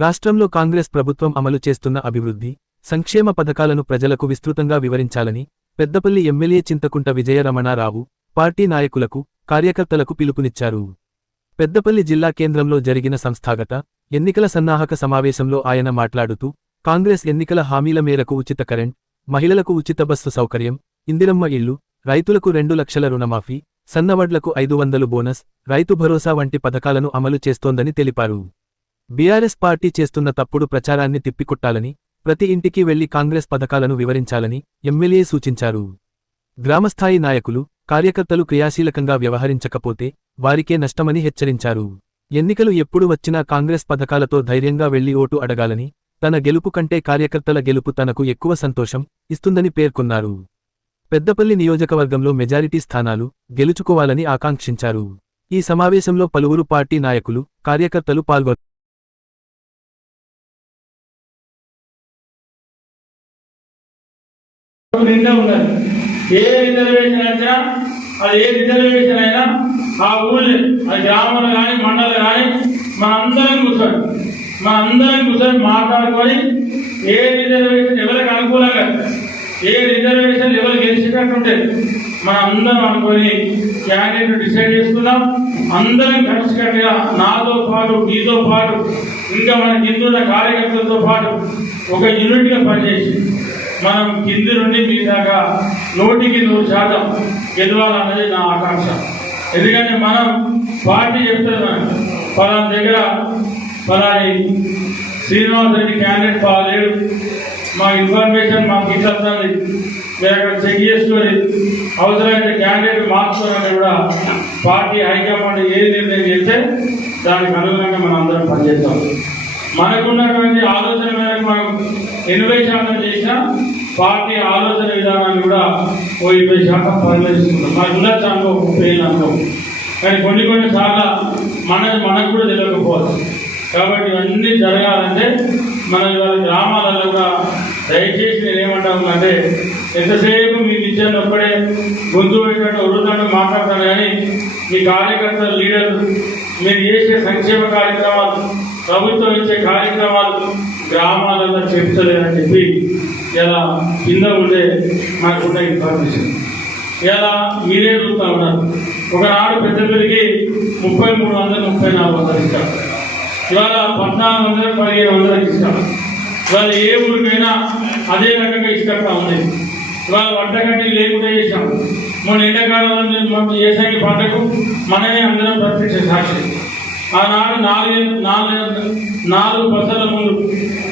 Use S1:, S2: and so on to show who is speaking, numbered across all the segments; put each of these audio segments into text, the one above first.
S1: రాష్ట్రంలో కాంగ్రెస్ ప్రభుత్వం అమలు చేస్తున్న అభివృద్ధి సంక్షేమ పథకాలను ప్రజలకు విస్తృతంగా వివరించాలని పెద్దపల్లి ఎమ్మెల్యే చింతకుంట విజయరమణారావు పార్టీ నాయకులకు కార్యకర్తలకు పిలుపునిచ్చారు. పెద్దపల్లి జిల్లా కేంద్రంలో జరిగిన సంస్థాగత ఎన్నికల సన్నాహక సమావేశంలో ఆయన మాట్లాడుతూ కాంగ్రెస్ ఎన్నికల హామీల మేరకు ఉచిత కరెంట్ మహిళలకు ఉచిత బస్సు సౌకర్యం ఇందిరమ్మ ఇళ్ళు రైతులకు రెండు లక్షల రుణమాఫీ సన్నవడ్లకు ఐదు వందలు బోనస్ రైతు భరోసా వంటి పథకాలను అమలు చేస్తోందని తెలిపారు. బీఆర్ఎస్ పార్టీ చేస్తున్న తప్పుడు ప్రచారాన్ని తిప్పికొట్టాలని ప్రతి ఇంటికి వెళ్ళి కాంగ్రెస్ పథకాలను వివరించాలని ఎమ్మెల్యే సూచించారు. గ్రామస్థాయి నాయకులు కార్యకర్తలు క్రియాశీలకంగా వ్యవహరించకపోతే వారికే నష్టమని హెచ్చరించారు. ఎన్నికలు ఎప్పుడు వచ్చినా కాంగ్రెస్ పథకాలతో ధైర్యంగా వెళ్ళి ఓటు అడగాలని తన గెలుపు కంటే కార్యకర్తల గెలుపు తనకు ఎక్కువ సంతోషం ఇస్తుందని పేర్కొన్నారు. పెద్దపల్లి నియోజకవర్గంలో మెజారిటీ స్థానాలు గెలుచుకోవాలని ఆకాంక్షించారు. ఈ సమావేశంలో పలువురు పార్టీ నాయకులు కార్యకర్తలు పాల్గొన్నారు
S2: నిండా ఉన్నది ఏ రిజర్వేషన్ వచ్చినా అది ఏ రిజర్వేషన్ అయినా ఆ ఊళ్ళో ఆ గ్రామాలు కానీ మండలు కానీ మన అందరం కూర్చోండి మన అందరం కూర్చొని మాట్లాడుకొని ఏ రిజర్వేషన్ ఎవరికి అనుకూలంగా ఏ రిజర్వేషన్ ఎవరు గెలిచేటట్టుంటే మన అందరం అనుకొని క్యాండిడేట్ డిసైడ్ చేసుకుందాం అందరం కలిసికట్టుగా నాతో పాటు మీతో పాటు ఇంకా మన హిందువుల కార్యకర్తలతో పాటు ఒక యూనిట్గా పనిచేసి మనం కింది నుండి మీ దాకా నూటికి నూరు శాతం గెలవాలన్నది నా ఆకాంక్ష. ఎందుకంటే మనం పార్టీ చెప్తున్నాం. పలానా దగ్గర పలాని శ్రీనివాస్ రెడ్డి క్యాండిడేట్ పాలేడు. మా ఇన్ఫర్మేషన్ మాకు ఇట్లా మీరు అక్కడ చెక్ చేసుకొని అవసరమైతే క్యాండిడేట్ మార్చుకోవాలని కూడా పార్టీ హైకమాండ్ ఏది నిర్ణయం చేస్తే దానికి అనుగుణంగా మనం అందరం పనిచేస్తాం. మనకున్నటువంటి ఆలోచన మేరకు మనం ఎనభై శాతం చేసిన పార్టీ ఆలోచన విధానాన్ని కూడా ఓ ఇరవై శాతం పరిగణిస్తున్నాం మనకు ఉండొచ్చు అనుకో ముప్పై అనుకో కానీ కొన్ని కొన్ని సార్లు మనది మనకు కూడా తెలియకపోవచ్చు. కాబట్టి ఇవన్నీ జరగాలంటే మన ఇవాళ గ్రామాలలో కూడా దయచేసి నేను ఏమంటాను అంటే ఎంతసేపు మీ విద్యను ఒక్కడే గొంతు పెట్టినట్టు ఉరుతాడు మాట్లాడతాను కానీ మీ కార్యకర్తలు లీడర్లు మీరు చేసే సంక్షేమ కార్యక్రమాలు ప్రభుత్వం ఇచ్చే కార్యక్రమాలు గ్రామాలలో చెప్తలేదని చెప్పి ఇలా కింద ఉండే మాకున్న ఇన్ఫర్మేషన్ ఇలా మీరే చూస్తూ ఉన్నారు. ఒకనాడు పెద్దపల్లికి ముప్పై మూడు వందలు ముప్పై నాలుగు వందలు ఇస్తారు ఇవాళ పద్నాలుగు వందలు పదిహేను వందలకు ఇస్తారు ఇవాళ ఏ ఊరికైనా అదే రకంగా ఇష్టంగా ఉంది ఇవాళ వంటగడ్డి లేకుండా చేసాం మొన్న ఎండాకాలంలో మేము మాకు ఏసంగి పంటకు మనమే అందరం ప్రత్యక్ష సాక్షి ఆనాడు నాలుగు నాలుగు నాలుగు బస్సుల ముందు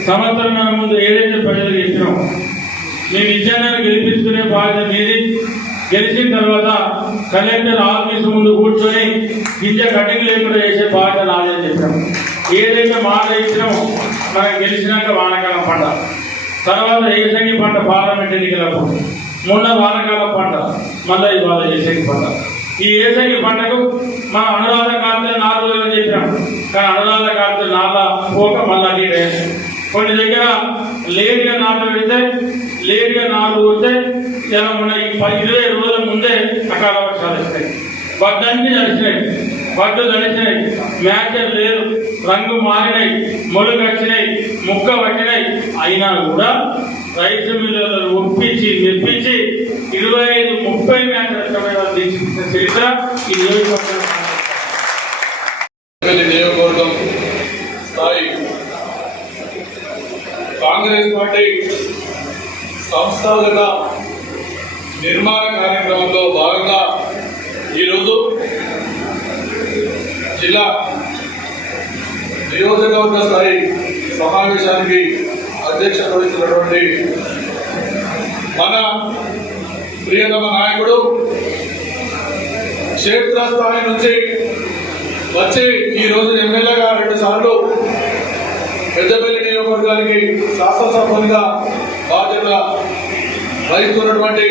S2: సంవత్సరం ముందు ఏదైతే ప్రజలు చెప్పినాం మేము విజయాన్ని గెలిపించుకునే బాధ్యత మీది. గెలిచిన తర్వాత కలెక్టర్ ఆఫీస్ ముందు కూర్చొని విద్య కటింగ్ లేకుండా చేసే బాధ్యత నాదే చెప్పాము ఏదైతే మాట ఇచ్చినామో మనం గెలిచినాక వానకాలం పంట. తర్వాత ఏసంగి పంట పార్లమెంట్ ఎన్నికలప్పుడు మొన్న వానకాలం పంట మళ్ళీ ఇవాళ ఏసంగి పంట. ఈ ఏసంగి పండుగ మన అనురాధ కార్తెలు నాలుగు రోజులు చెప్పాం కానీ అనురాధ కార్తెలు నాలా పోక మళ్ళా అన్ని కొన్ని దగ్గర లేట్గా నాటు పెడితే లేట్గా నాటు పోతే ఇలా మన ఈ పది ఇరవై రోజుల ముందే అకాల వర్షాలు వస్తాయి. వడ్డన్నీ నడిచినాయి వడ్డు నడిచినాయి మ్యాచర్ లేదు. రంగు మారినాయి. మొలుగు వచ్చినాయి. ముక్క పట్టినాయి. అయినా కూడా రైతు మిల్లులను ఒప్పించి మెప్పించి ఇరవై ఐదు ముప్పై మ్యాచ్ తీర్చిన చరిత్ర ఈ నియోజకవర్గం
S3: స్థాయి కాంగ్రెస్ పార్టీ సంస్థాగత నిర్మాణ కార్యక్రమంలో భాగంగా ఈరోజు జిల్లా నియోజకవర్గ స్థాయి సమావేశానికి అధ్యక్షత వహిస్తున్నటువంటి మన ప్రియతమ నాయకుడు క్షేత్రస్థాయి నుంచి వచ్చి ఈ రోజు ఎమ్మెల్యేగా రెండు సార్లు పెద్దపల్లి నియోజకవర్గానికి శాసనసభ్యునిగా బాధ్యత వహిస్తున్నటువంటి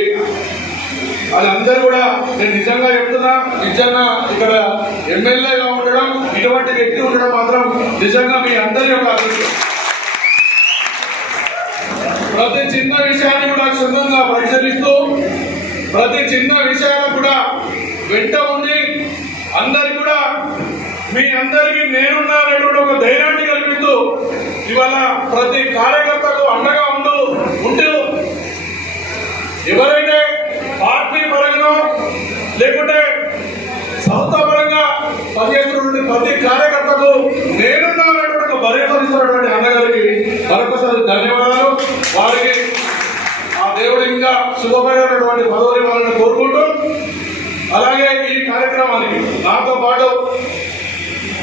S3: వాళ్ళందరూ కూడా నేను నిజంగా చెప్తున్నా నిజంగా ఇక్కడ ఎమ్మెల్యేగా ఉండడం ఇటువంటి వ్యక్తి ఉండడం మాత్రం నిజంగా మీ అందరి యొక్క ప్రతి చిన్న విషయాన్ని కూడా క్షుణ్ణంగా పరిశీలిస్తూ ప్రతి చిన్న విషయాలకు కూడా వెంట ఉండి అందరి కూడా మీ అందరికీ నేనున్నానటువంటి ఒక ధైర్యాన్ని కల్పిస్తూ ఇవాళ ప్రతి కార్యకర్తకు అండగా ఉంటూ ఉంటూ ఎవరైనా పార్టీ పరంగా లేకుంటే సంస్థ పరంగా పనిచేస్తున్నటువంటి ప్రతి కార్యకర్తకు నేనున్నటువంటి ఒక భరోసా ఇస్తున్నటువంటి అన్నగారికి మరొకసారి ధన్యవాదాలు వారికి ఆ దేవుడు ఇంకా శుభమైనటువంటి పదవులు ఇవ్వాలని కోరుకుంటూ అలాగే ఈ కార్యక్రమానికి నాతో పాటు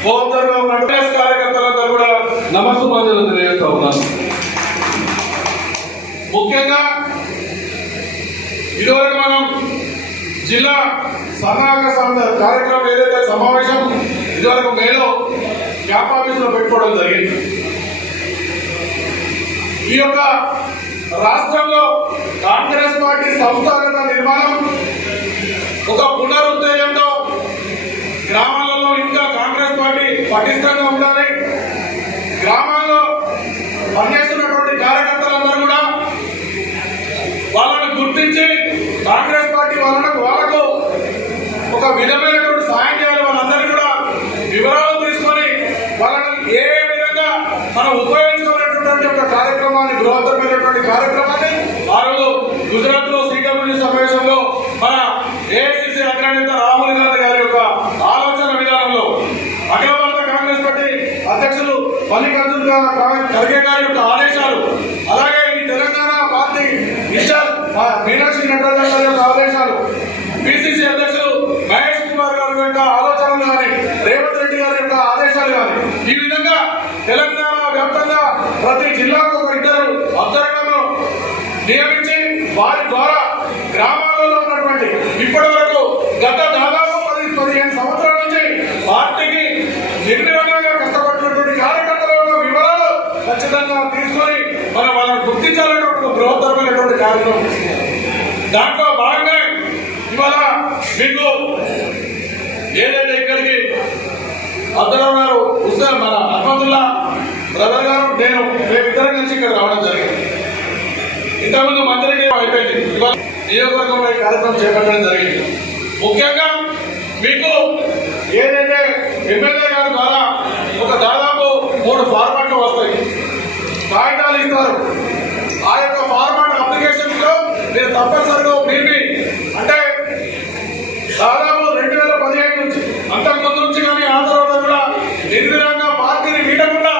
S3: గోవర్ధన్గా ఉన్న టీఆర్ఎస్ కూడా నమస్సుమాంజలు తెలియజేస్తా ఉన్నాను. ముఖ్యంగా ఇదివరకు మనం జిల్లా సన్నాహక సంఘ కార్యక్రమం ఏదైతే సమావేశం ఇదివరకు మేలో క్యాంప్ ఆఫీసులో పెట్టుకోవడం జరిగింది. ఈ యొక్క రాష్ట్రంలో కాంగ్రెస్ పార్టీ సంస్థాగత నిర్మాణం ఒక పునరుత్తేజంతో గ్రామాలలో ఇంకా కాంగ్రెస్ పార్టీ పటిష్టంగా ఉండాలి. గ్రామాల్లో పనిచేస్తున్నటువంటి కార్యకర్తలందరూ కూడా వాళ్ళని గుర్తించి కాంగ్రెస్ పార్టీ వాళ్ళకు వాళ్ళకు ఒక విధమైనటువంటి సాయం చేయాలి. వాళ్ళందరినీ కూడా వివరాలు తీసుకొని వాళ్ళని ఏ విధంగా మనం ఉపయోగ ఒక కార్యక్రమాన్ని బృహత్తరమైనటువంటి కార్యక్రమాన్ని ఆ రోజు గుజరాత్లో శ్రీకాకుళం సమావేశంలో మన ఏఐసిసి అగ్రనేత రాహుల్ గాంధీ గారి యొక్క ఆలోచన విధానంలో అఖిల భారత కాంగ్రెస్ పార్టీ అధ్యక్షులు మల్లికార్జున గా- ఖర్గే గారి యొక్క ఆదేశాలు అలాగే ఈ తెలంగాణ పార్టీ మిస్టర్ ఆ, మీనాక్షి నటరాజన్ గారి యొక్క ఆదేశాలు పిసిసి అధ్యక్షులు మహేష్ కుమార్ గారి యొక్క ఆలోచనలు కానీ రేవంత్ రెడ్డి గారి యొక్క ఆదేశాలు కానీ ఈ విధంగా తెలంగాణ వ్యాప్తంగా ప్రతి జిల్లాకు ఒక ఇద్దరు అబ్జర్వర్లను నియమించి వారి ద్వారా గ్రామాలలో ఉన్నటువంటి ఇప్పటి వరకు గత దాదాపు పది పదిహేను సంవత్సరాల నుంచి పార్టీకి నిర్విరంగా కష్టపడినటువంటి కార్యకర్తల యొక్క వివరాలు ఖచ్చితంగా తీసుకొని మనం వాళ్ళని గుర్తించాలనే బృహత్తరమైనటువంటి కార్యక్రమం దాంట్లో భాగంగా ఇవాళ మీకు ఏదైతే ఇక్కడికి అబ్దుల్ గారు ఉస్మాన్ మన అహ్మదుల్లా బ్రదర్ గారు నేను మేమిద్దరం కలిసి ఇక్కడ రావడం జరిగింది. ఇంతకుముందు మంత్రి అయిపోయింది. నియోజకవర్గంలో ఈ కార్యక్రమం చేపట్టడం జరిగింది. ముఖ్యంగా మీకు ఏదైతే ఎమ్మెల్యే గారి ద్వారా ఒక దాదాపు మూడు ఫార్మాట్లు వస్తాయి. కాగితాలు ఇస్తారు. ఆ యొక్క ఫార్మాట్ అప్లికేషన్స్లో మీరు తప్పనిసరిగా మీవి అంటే దాదాపు రెండు వేల పదిహేను నుంచి అంతకుముందు నుంచి కానీ ఆ తర్వాత కూడా నిర్విరంగా పార్టీని వీడకుండా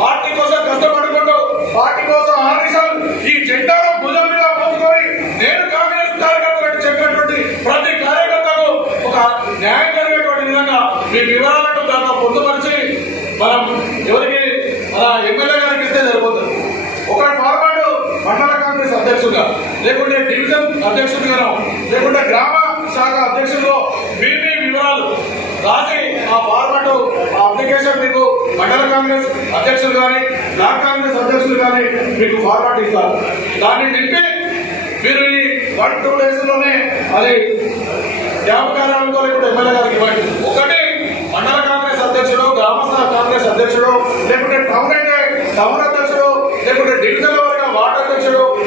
S3: పార్టీ కోసం కష్టపడుకుంటూ పార్టీ కోసం ఆదేశాలు ఈ జెండాను భుజం మీద మోసుకొని నేను కాంగ్రెస్ కార్యకర్తలకు చెప్పినటువంటి ప్రతి కార్యకర్తకు ఒక న్యాయం జరిగేటువంటి విధంగా మీ వివరాలను దాంట్లో పొందుపరిచి మనం ఎవరికి మన ఎమ్మెల్యే గారికి ఇస్తే సరిపోతుంది ఒక ఫార్మాట్ మండల కాంగ్రెస్ అధ్యక్షుడుగా లేకుంటే డివిజన్ అధ్యక్షుడిగానో లేకుంటే గ్రామ శాఖ అధ్యక్షుడిలో మీ మీ వివరాలు రాసి ఆ ఫార్మాట్ ఆ అప్లికేషన్ మీకు మండల కాంగ్రెస్ అధ్యక్షులు కానీ బ్లాక్ కాంగ్రెస్ అధ్యక్షులు కానీ మీకు ఫార్మాట్ ఇస్తారు. దాన్ని నింపి మీరు ఈ వన్ టూ డేస్లోనే అది జ్ఞాపకాలతో లేకుంటే ఎమ్మెల్యే గారికి ఇవ్వండి. ఒకటి మండల కాంగ్రెస్ అధ్యక్షుడు గ్రామ కాంగ్రెస్ అధ్యక్షుడు లేకుంటే టౌన్ అయితే టౌన్ అధ్యక్షుడు లేకుంటే డివిజన్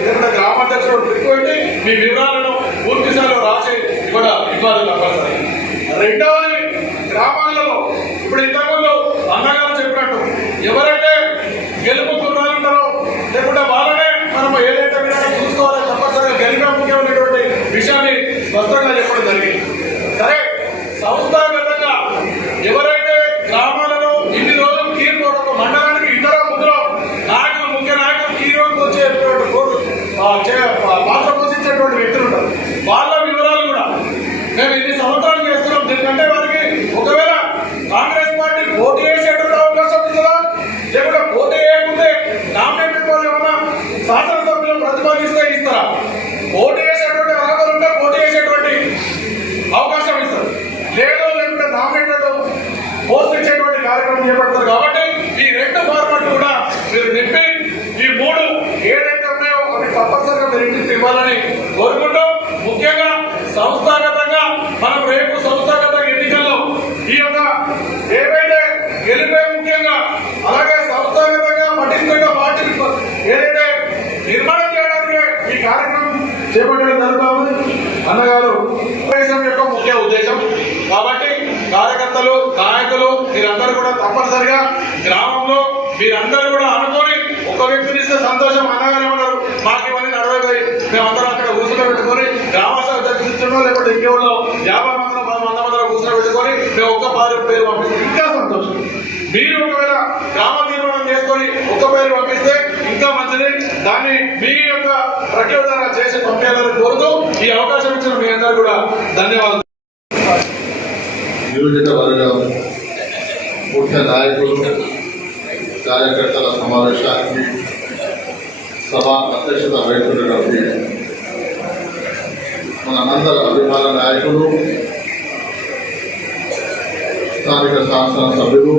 S3: అధ్యక్షుడు గ్రామాధ్యక్షుడు గ్రామ పెట్టుకోండి మీ వివరాలను పూర్తి స్థాయిలో రాసి కూడా ఇవ్వాలి తప్పనిసరి రెండవది గ్రామాలలో ఇప్పుడు ఇంతకుముందు అన్నగారు చెప్పినట్టు ఎవరైతే గెలుపు కుర్రాలంటారో లేకుంటే వాళ్ళనే మనం ఏదైతే విధానం చూసుకోవాలో తప్పనిసరిగా గెలిపే ముఖ్యమైనటువంటి విషయాన్ని స్పష్టంగా చెప్పడం జరిగింది సరే సంస్థాగతంగా ఎవరైతే గ్రామాలలో ఇన్ని రోజులు కీరు ఒక మండలానికి ఇతర ముద్ర నాయకులు ముఖ్య నాయకులు కీరోకి వచ్చేటువంటి కోరు- ఆ, చే- ఆ, పాత్ర పోషించేటువంటి వ్యక్తులు ఉంటారు వాళ్ళ వివరాలు కూడా మేము ఇన్ని సంవత్సరాలు చేస్తున్నాం దీనికంటే వారికి ఒకవేళ కాంగ్రెస్ పార్టీ పోటీ చేసేటువంటి అవకాశం ఉంటుందా లేకుంటే పోటీ చేయకుంటే నామినేటెడ్ వాళ్ళు ఏమన్నా శాసనసభ్యులు ప్రతిపాదిస్తే ఇస్తారా పోటీ చేసేటువంటి అర్హతలు ఉంటే పోటీ చేసేటువంటి అవకాశం ఇస్తారు లేదు లేకుంటే నామినేటెడ్ పోస్ట్ ఇచ్చేటువంటి కార్యక్రమం చేపడతారు కాబట్టి ఈ రెండు ఫార్మాట్ కూడా మీరు నింపి ఈ మూడు ఏదైతే ఉన్నాయో అవి తప్పనిసరిగా మీరు ఇంటికి ఇవ్వాలని కోరుకుంటూ ముఖ్యంగా సంస్థాగతంగా మనం రేపు సంస్థాగత ఎన్నికల్లో ఈ యొక్క ఏవైతే గెలిపే ముఖ్యంగా అలాగే సంస్థాగతంగా పటిష్టంగా పార్టీ ఏదైతే నిర్మాణం చేయడానికి ఈ కార్యక్రమం చేపట్టడం జరుగుతా ఉంది అన్నగారు దేశం యొక్క ముఖ్య ఉద్దేశం కాబట్టి కార్యకర్తలు నాయకులు మీరందరూ కూడా తప్పనిసరిగా గ్రామంలో మీరందరూ కూడా అనుకొని ఒక వ్యక్తిని ఇస్తే సంతోషం అన్నగానే ఉన్నారు. మాకు ఇవన్నీ నడవగలి మేమందరం అక్కడ కూర్చుని పెట్టుకొని గ్రామసభ చర్చించడం లేకపోతే ఇంకెవరో యాభై మందిలో పది మంది మందిలో కూర్చుని పెట్టుకొని మేము ఒక్క పారు పేరు పంపిస్తాం. ఇంకా సంతోషం. మీరు ఒకవేళ గ్రామ తీర్మానం చేసుకొని ఒక్క పేరు పంపిస్తే ఇంకా మంచిది. దాన్ని మీ యొక్క ప్రఖ్యోదన చేసి పంపేయాలని కోరుతూ ఈ అవకాశం ఇచ్చిన మీ అందరూ కూడా ధన్యవాదాలు.
S4: నియోజకవర్గం ముఖ్య నాయకులు కార్యకర్తల సమావేశానికి సభా అధ్యక్షత వహిస్తున్నటువంటి మన అభిమాన నాయకులు స్థానిక శాసన సభ్యులు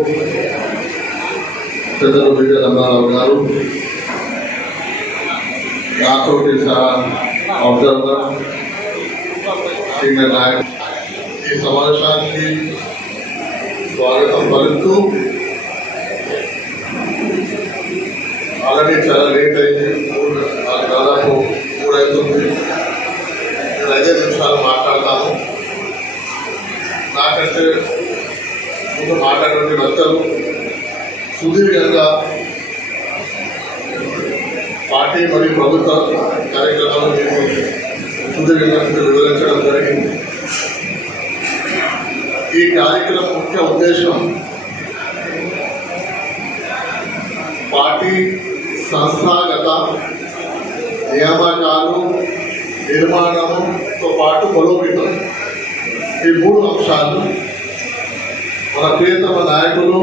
S4: పెద్దలు విజయ రంగారావు గారు నాతోటి సహా అబ్జర్వర్ సీనియర్ నాయకులు ఈ సమావేశానికి స్వాగతం పలుకుతూ ఆల్రెడీ చాలా లేట్ అయింది నాకు దాదాపు మూడు అవుతుంది నేను ఐదే నిమిషాలు మాట్లాడతాను. నాకంటే ముందు మాట్లాడినటువంటి వ్యక్తులు సుదీర్ఘంగా పార్టీ మరియు ప్రభుత్వ కార్యక్రమాలు మీకు సుదీర్ఘంగా వివరించడం జరిగింది. ఈ కార్యక్రమం ముఖ్య ఉద్దేశం పార్టీ సంస్థాగత నియామకాలు నిర్మాణంతో పాటు బలోపేతం. ఈ మూడు అంశాలు మన ప్రియతమ నాయకులు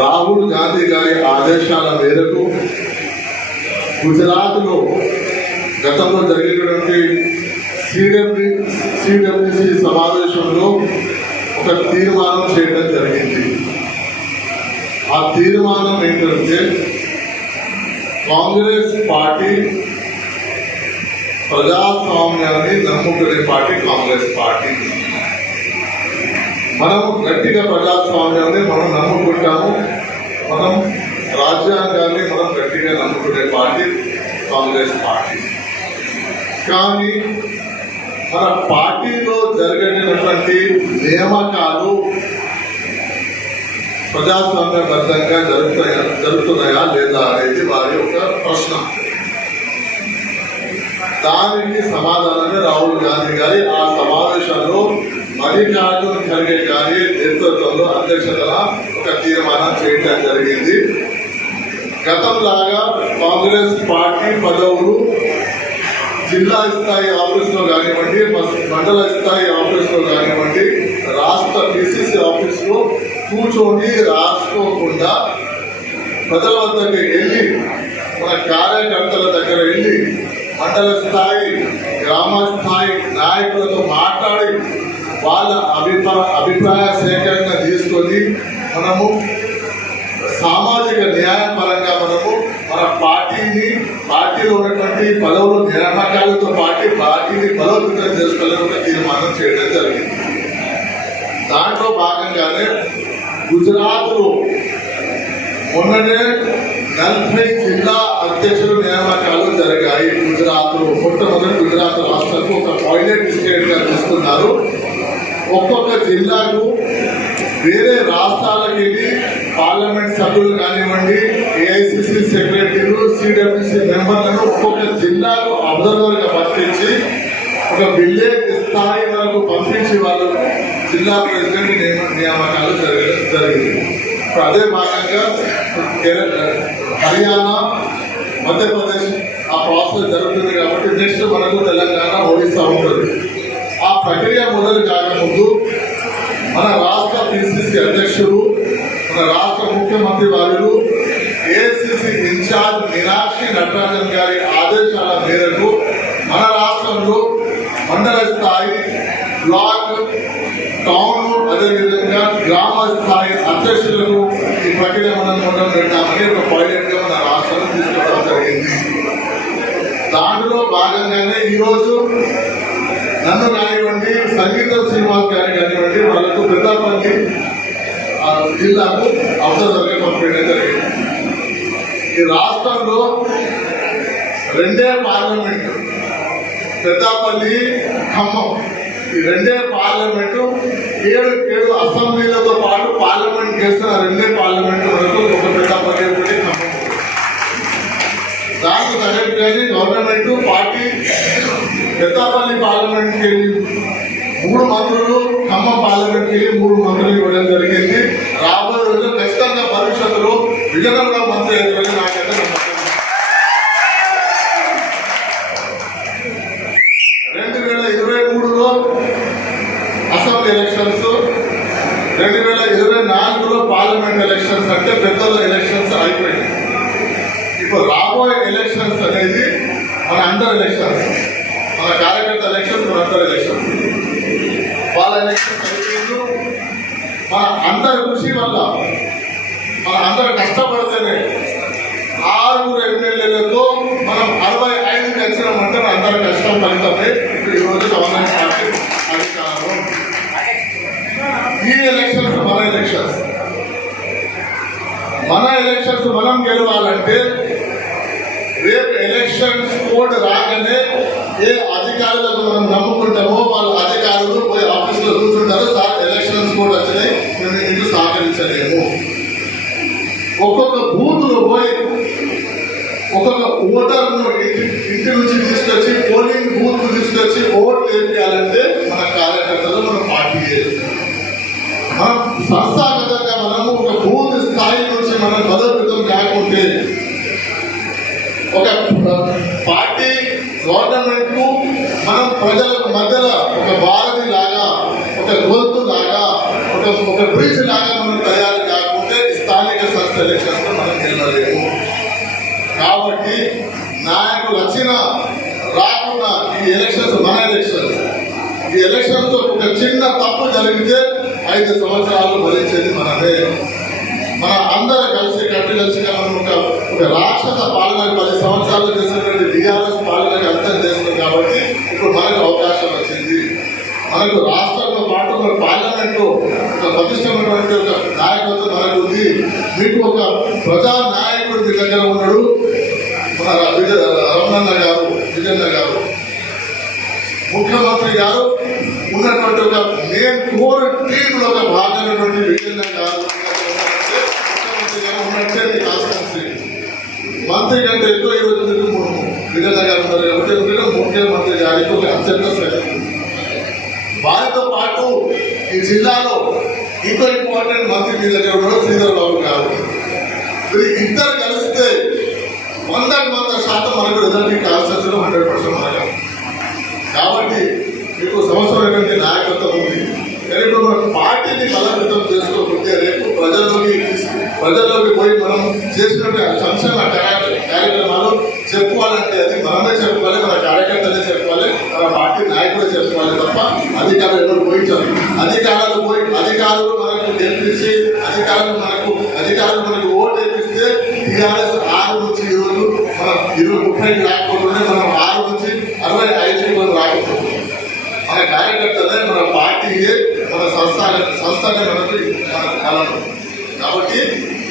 S4: రాహుల్ గాంధీ గారి ఆదేశాల మేరకు గుజరాత్లో గతంలో జరిగినటువంటి సిడబ్ల్యూ సిడబ్ల్యూసి సమావేశంలో ఒక తీర్మానం చేయడం జరిగింది. ఆ తీర్మానం ఏంటంటే కాంగ్రెస్ పార్టీ ప్రజాస్వామ్యాన్ని నమ్ముకునే పార్టీ కాంగ్రెస్ పార్టీ. మనం గట్టిగా ప్రజాస్వామ్యాన్ని మనం నమ్ముకుంటాము. మనం రాజ్యాంగాన్ని మనం గట్టిగా నమ్ముకునే పార్టీ కాంగ్రెస్ పార్టీ. కానీ మన పార్టీలో జరిగినటువంటి నియామకాలు ప్రజాస్వామ్యబద్ధంగా జరుగుతాయా జరుగుతున్నాయా లేదా అనేది వారి యొక్క ప్రశ్న. దానికి సమాధానమే రాహుల్ గాంధీ గారి ఆ సమావేశంలో మల్లికార్జున ఖర్గే గారి నేతృత్వంలో అధ్యక్షతన ఒక తీర్మానం చేయడం జరిగింది. గతంలాగా కాంగ్రెస్ పార్టీ పదవులు జిల్లా స్థాయి ఆఫీసులో కానివ్వండి మండల స్థాయి ఆఫీసులో కానివ్వండి రాష్ట్ర పిసిసి ఆఫీసులో కూర్చొని రాసుకోకుండా ప్రజల వద్దకు వెళ్ళి మన కార్యకర్తల దగ్గర వెళ్ళి మండల స్థాయి గ్రామ స్థాయి నాయకులతో మాట్లాడి వాళ్ళ అభిప్రాయ అభిప్రాయ సేకరణ తీసుకొని మనము సామాజిక న్యాయం పరంగా మనము మన పార్టీని పార్టీలో ఉన్నటువంటి పదవులు నియామకాలతో పాటు పార్టీని బలోపేతం చేసుకోవాలని ఒక తీర్మానం చేయడం జరిగింది. దాంట్లో భాగంగానే గుజరాత్లో మొన్ననే నలభై జిల్లా అధ్యక్షుల నియామకాలు జరిగాయి. గుజరాత్లో మొట్టమొదటి గుజరాత్ రాష్ట్రంకు ఒక పైలట్ స్టేట్గా తీసుకున్నారు ఒక్కొక్క జిల్లాకు వేరే రాష్ట్రాలకు వెళ్ళి పార్లమెంట్ సభ్యులు కానివ్వండి ఏఐసిసి సెక్రటరీలు సిడబ్ల్యూసి మెంబర్లను ఒక్కొక్క జిల్లాకు అబ్జర్వర్గా పంపించి ఒక విలేజ్ స్థాయి వరకు పంపించి వాళ్ళు జిల్లా ప్రెసిడెంట్ నియమ- నియామకాలు జరిగింది. అదే భాగంగా కేరళ హర్యానా మధ్యప్రదేశ్ ఆ ప్రాసెస్ జరుగుతుంది కాబట్టి నెక్స్ట్ మనకు తెలంగాణ ఒడిస్సా ఉంటుంది. ఆ ప్రక్రియ మొదలు కాకముందు మన రాష్ట్ర పిసిసి అధ్యక్షుడు మన రాష్ట్ర ముఖ్యమంత్రి వారు ఏఐసిసి ఇన్ఛార్జ్ మీనాక్షి నటరాజన్ గారి ఆదేశాల మేరకు మన రాష్ట్రంలో మండల స్థాయి బ్లాక్ టౌన్ అదేవిధంగా గ్రామ స్థాయి అధ్యక్షులకు ఈ ప్రక్రియ మనం పెట్టామని ఒక పైలట్గా మన రాష్ట్రంలో తీసుకోవడం జరిగింది. దాంట్లో భాగంగానే ఈరోజు నన్ను కానివ్వండి సంగీత శ్రీనివాస్ గారిని కానివ్వండి వాళ్ళకు పెద్దపల్లి జిల్లాకు జిల్లాకు జరిగే పంపిణీ జరిగింది. ఈ రాష్ట్రంలో రెండే పార్లమెంట్. పెద్దపల్లి ఖమ్మం. ఈ రెండే పార్లమెంటు ఏడు ఏడు అసెంబ్లీలతో పాటు పార్లమెంట్ చేస్తున్న రెండే పార్లమెంట్ వరకు ఒక పెద్దపల్లి ఒకటి ఖమ్మం. దానికి తగ్గట్టుగానే గవర్నమెంట్ పార్టీ పెద్దపల్లి పార్లమెంట్కి వెళ్ళి మూడు మంత్రులు ఖమ్మం పార్లమెంట్కి వెళ్ళి మూడు మంత్రులు ఇవ్వడం జరిగింది. రా విజయనగరంలో విజయనగరం మంత్రి అయ్యేదని నాకైతే రెండు వేల ఇరవై మూడులో అసెంబ్లీ ఎలక్షన్స్ రెండు వేల ఇరవై నాలుగులో పార్లమెంట్ ఎలక్షన్స్ అంటే పెద్దల ఎలక్షన్స్ అయిపోయింది ఇప్పుడు రాబోయే ఎలక్షన్స్ అనేది మన అందరు ఎలక్షన్స్. మన కార్యకర్త ఎలక్షన్స్ మన అందరు ఎలక్షన్స్. వాళ్ళ ఎలక్షన్స్ అయిపోయింది మన అందరి కృషి వల్ల మన అందరు కష్టపడితేనే ఆరుగురు ఎమ్మెల్యేలతో మనం అరవై ఐదుకి వచ్చినామంటే మన అందరి కష్టం ఫలితమే ఈరోజు గవర్నమెంట్ పార్టీ ఈ ఎలక్షన్స్ మన ఎలక్షన్స్. మన ఎలక్షన్స్ మనం గెలవాలంటే రేపు ఎలక్షన్స్ కోడ్ రాగానే ఏ అధికారులకు మనం నమ్ముకుంటామో వాళ్ళ అధికారులు పోయి ఆఫీసులో కూర్చుంటారు. సార్ ఎలక్షన్స్ కోడ్ వచ్చినాయి. మేము ఇంటి సహకరించలేము. ఏం చేయాలంటే మన కార్యకర్తలు మన పార్టీ మనం సంస్థాగతంగా మనము ఒక బూత్ స్థాయి నుంచి మనం బలోపేతం కాకుంటే ఒక పార్టీ గవర్నమెంట్కు మనం ప్రజలకు మధ్యలో ఒక వారధి లాగా ఒక గొంతు లాగా ఒక ఒక బ్రిడ్జ్ లాగా మనం తయారు కాకుంటే స్థానిక సంస్థ ఎలక్షన్స్ మనం గెలవలేము. కాబట్టి నాయకులు వచ్చిన ఈ ఎలక్షన్స్ మన ఎలక్షన్స్. ఈ ఎలక్షన్స్ ఒక చిన్న తప్పు జరిగితే ఐదు సంవత్సరాలు భరించేది మనదే. మన అందరూ కలిసి కట్టు కలిసి మనం ఒక ఒక రాక్షస పాలన పది సంవత్సరాలు చేసినటువంటి టీఆర్ఎస్ పాలనకి అర్థం చేస్తుంది కాబట్టి ఇప్పుడు మనకు అవకాశం వచ్చింది. మనకు రాష్ట్రంతో పాటు మన పార్లమెంట్ ఒక పటిష్టమైనటువంటి ఒక నాయకత్వం మనకు ఉంది. మీకు ఒక ప్రజా నాయకుడు మీ దగ్గర ఉన్నాడు. మన విజయ రమణన్న గారు విజయన్న గారు. ముఖ్యమంత్రి గారు ఉన్నటువంటి ఒక మెయిన్ కోర్ టీంలో ఒక భాగమైనటువంటి విజయన్న గారు ముఖ్యమంత్రి గారు ఉన్నట్టే మీ కాన్స్టిట్యున్సీ. మంత్రి కంటే ఎక్కువ ఈ రోజు మీకు గారు ఉన్నారు కాబట్టి ఎందుకంటే ముఖ్యమంత్రి గారికి ఒక అత్యంత వారితో పాటు ఈ జిల్లాలో ఇంకో ఇంపార్టెంట్ మంత్రి మీ దగ్గర ఉన్నాడు శ్రీధర్ బాబు గారు. మీరు ఇద్దరు కలిస్తే వందకు వంద శాతం మనకు రిజల్ట్ కాన్సెన్స్ హండ్రెడ్ పర్సెంట్ మనకు కాబట్టి మీకు సంవత్సరమైనటువంటి నాయకత్వం ఉంది. కానీ ఇప్పుడు మన పార్టీని బలవంతం చేసుకోకపోతే రేపు ప్రజల్లోకి ప్రజల్లోకి పోయి మనం చేసినటువంటి సంక్షేమ కార్యక్రమాలు చెప్పుకోవాలంటే అది మనమే చెప్పుకోవాలి మన కార్యకర్తలే చెప్పుకోవాలి మన పార్టీ నాయకులే చెప్పుకోవాలి తప్ప అధికారులు ఎవరు పోయించాలి అధికారులు పోయి అధికారులు మనకు గెలిపించి అధికారులు మనకు అధికారులు మనకు ఓటు వేపిస్తే టీఆర్ఎస్ ఆరు నుంచి ఈరోజు మనం ఇరవై ముప్పైకి రాకపోతుంటే మనం ఆరు నుంచి అరవై ఐదుకి మనం రాకపోతుంది మన కార్యకర్తలే మన పార్టీయే సంస్థ సంస్థనే మనకు కాబట్టి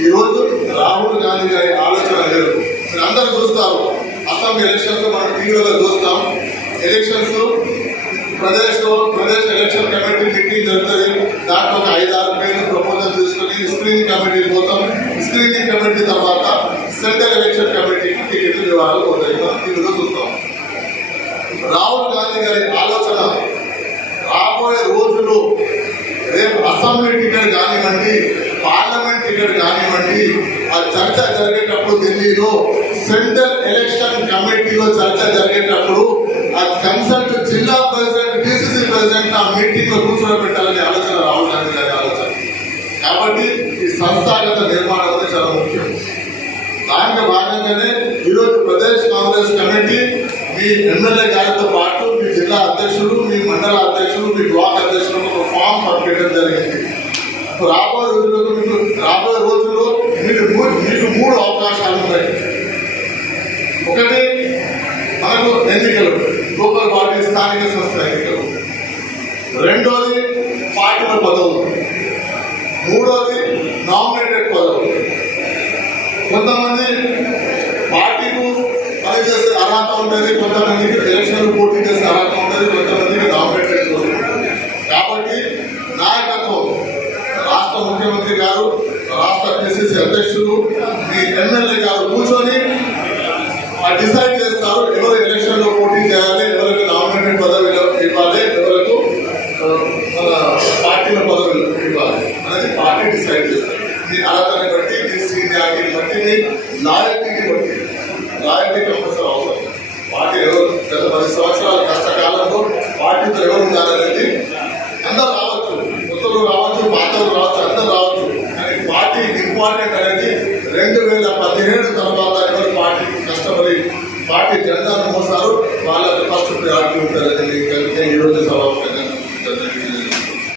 S4: ఈరోజు రాహుల్ గాంధీ గారి ఆలోచన లేదు. మీరు అందరూ చూస్తారు అసెంబ్లీ ఎలక్షన్స్ మనం టీవీలో చూస్తాం. Elections Pradesh Pradesh election committee meeting జరుగుతుంది. దాంట్లో ఒక ఐదు ఆరు పేర్లు ప్రపోజల్ తీసుకుని స్క్రీనింగ్ కమిటీ పోతాం. స్క్రీనింగ్ కమిటీ తర్వాత సెంట్రల్ ఎలక్షన్ కమిటీకి టికెట్లు వివరాలు పోతాయి మనం టీవీలో చూస్తాం. రాహుల్ గాంధీ గారి ఆలోచన రాబోయే రోజులు రేపు అసెంబ్లీ టికెట్ కానివ్వండి పార్లమెంట్ టికెట్ కానివ్వండి ఆ చర్చ జరిగేటప్పుడు ఢిల్లీలో సెంట్రల్ ఎలక్షన్ కమిటీలో చర్చ జరిగేటప్పుడు ఆ కన్సల్ట్ జిల్లా ప్రెసిడెంట్ డిసిసి ప్రెసిడెంట్ ఆ మీటింగ్లో కూర్చోబెట్టాలనే ఆలోచన రాహుల్ గాంధీ గారి ఆలోచన. కాబట్టి ఈ సంస్థాగత నిర్మాణం అనేది చాలా ముఖ్యం. దాంట్లో భాగంగానే ఈరోజు ప్రదేశ్ కాంగ్రెస్ కమిటీ మీ ఎమ్మెల్యే గారితో పాటు మీ జిల్లా ఉన్నాయి ఒకటి మనకు ఎన్నికలు లోకల్ పార్టీ స్థానిక సంస్థ ఎన్నికలు. రెండోది పార్టీల పదవులు. మూడోది నామినేటెడ్ పదవులు. కొంతమంది పార్టీకు పనిచేసే అర్హత ఉంటుంది కొంతమందికి ఎలక్షన్లు పోటీ చేసే అర్హత ఉంటుంది కొంతమందికి నామినేటెడ్ కాబట్టి నాయకత్వం రాష్ట్ర ముఖ్యమంత్రి గారు రాష్ట్ర పిసిసి అధ్యక్షులు ఈ ఎమ్మెల్యే గారు కూర్చొని డిసైడ్